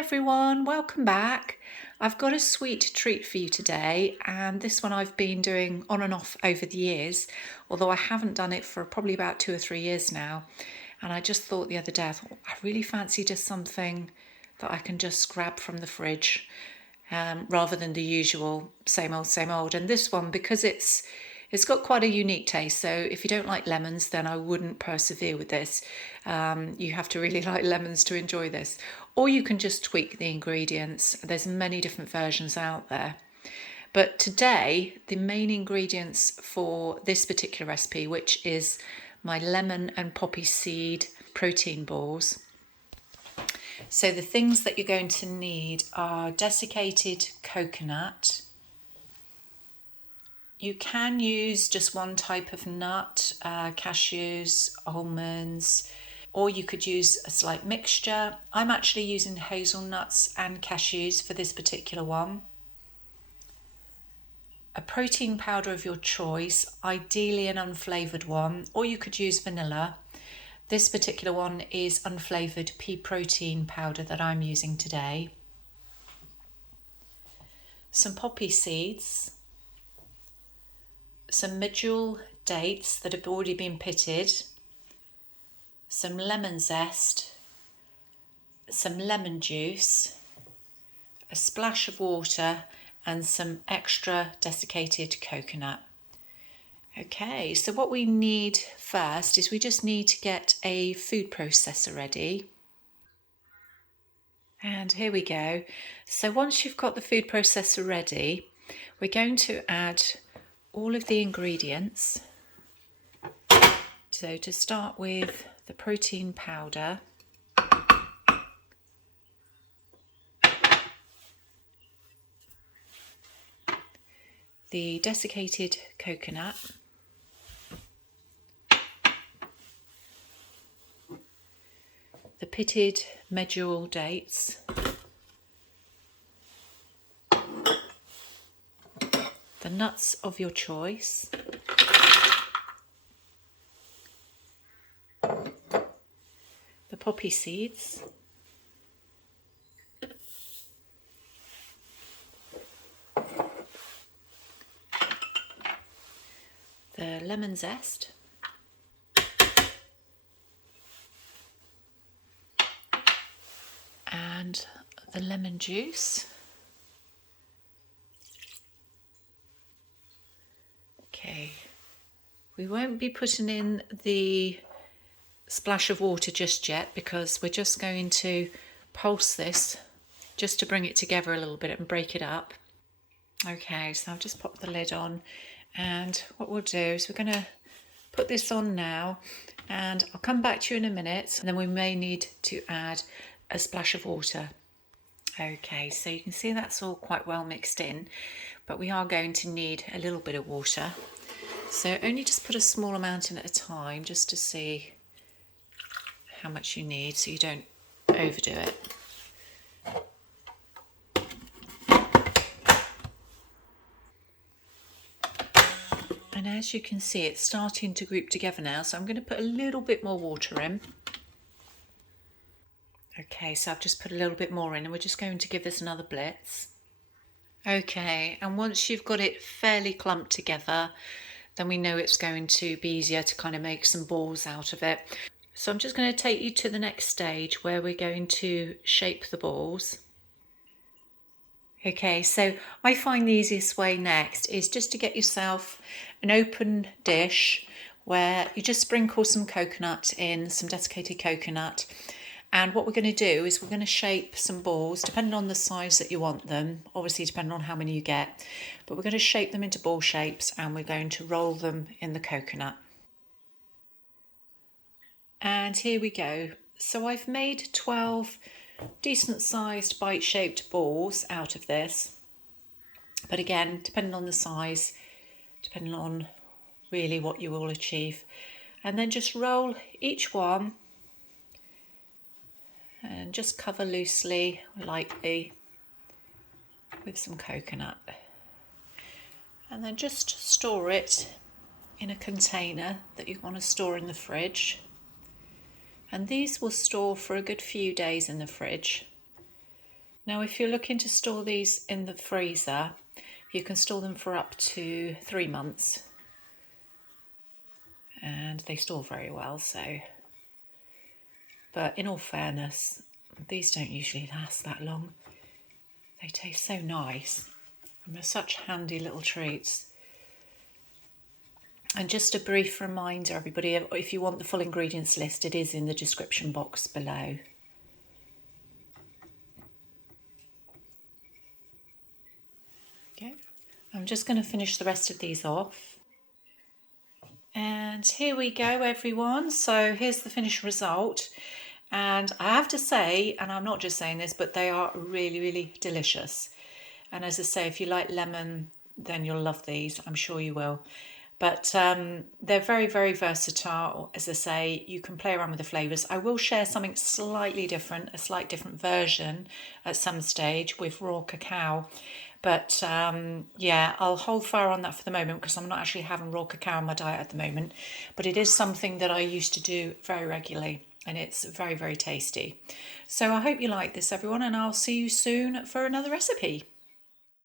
everyone, welcome back. I've got a sweet treat for you today, and this one I've been doing on and off over the years, although I haven't done it for probably about 2 or 3 years now. And I just thought the other day, I really fancy just something that I can just grab from the fridge rather than the usual same old, same old. And this one, because it's got quite a unique taste, so if you don't like lemons, then I wouldn't persevere with this. You have to really like lemons to enjoy this. Or you can just tweak the ingredients. There's many different versions out there. But today, the main ingredients for this particular recipe, which is my lemon and poppy seed protein balls. So the things that you're going to need are desiccated coconut. You can use just one type of nut, cashews, almonds, or you could use a slight mixture. I'm actually using hazelnuts and cashews for this particular one. A protein powder of your choice, ideally an unflavoured one, or you could use vanilla. This particular one is unflavoured pea protein powder that I'm using today. Some poppy seeds. Some medjool dates that have already been pitted, some lemon zest, some lemon juice, a splash of water, and some extra desiccated coconut. Okay, so what we need first is we just need to get a food processor ready. And here we go. So once you've got the food processor ready, we're going to add all of the ingredients. So to start with, the protein powder, the desiccated coconut, the pitted medjool dates, the nuts of your choice, the poppy seeds, the lemon zest, and the lemon juice. Okay, we won't be putting in the splash of water just yet because we're just going to pulse this just to bring it together a little bit and break it up. Okay, so I'll just pop the lid on, and what we'll do is we're going to put this on now, and I'll come back to you in a minute, and then we may need to add a splash of water. Okay, so you can see that's all quite well mixed in, but we are going to need a little bit of water. So only just put a small amount in at a time just to see how much you need so you don't overdo it. And as you can see, it's starting to group together now, so I'm going to put a little bit more water in. Okay, so I've just put a little bit more in, and we're just going to give this another blitz. Okay, and once you've got it fairly clumped together, then we know it's going to be easier to kind of make some balls out of it. So I'm just going to take you to the next stage where we're going to shape the balls. Okay, so I find the easiest way next is just to get yourself an open dish where you just sprinkle some coconut in, some desiccated coconut. And what we're going to do is we're going to shape some balls, depending on the size that you want them, obviously depending on how many you get. But we're going to shape them into ball shapes, and we're going to roll them in the coconut. And here we go. So I've made 12 decent sized bite shaped balls out of this. But again, depending on the size, depending on really what you will achieve. And then just roll each one and just cover loosely, lightly with some coconut. And then just store it in a container that you want to store in the fridge. And these will store for a good few days in the fridge. Now, if you're looking to store these in the freezer, you can store them for up to 3 months, and they store very well. But in all fairness, these don't usually last that long. They taste so nice, and they're such handy little treats. And just a brief reminder, everybody, if you want the full ingredients list, it is in the description box below. Okay, I'm just going to finish the rest of these off. And here we go, everyone. So here's the finished result. And I have to say, and I'm not just saying this, but they are really, really delicious. And as I say, if you like lemon, then you'll love these. I'm sure you will. But they're very, very versatile. As I say, you can play around with the flavours. I will share something slightly different, a slight different version at some stage with raw cacao. But yeah, I'll hold fire on that for the moment because I'm not actually having raw cacao in my diet at the moment. But it is something that I used to do very regularly, and it's very, very tasty. So I hope you like this, everyone, and I'll see you soon for another recipe.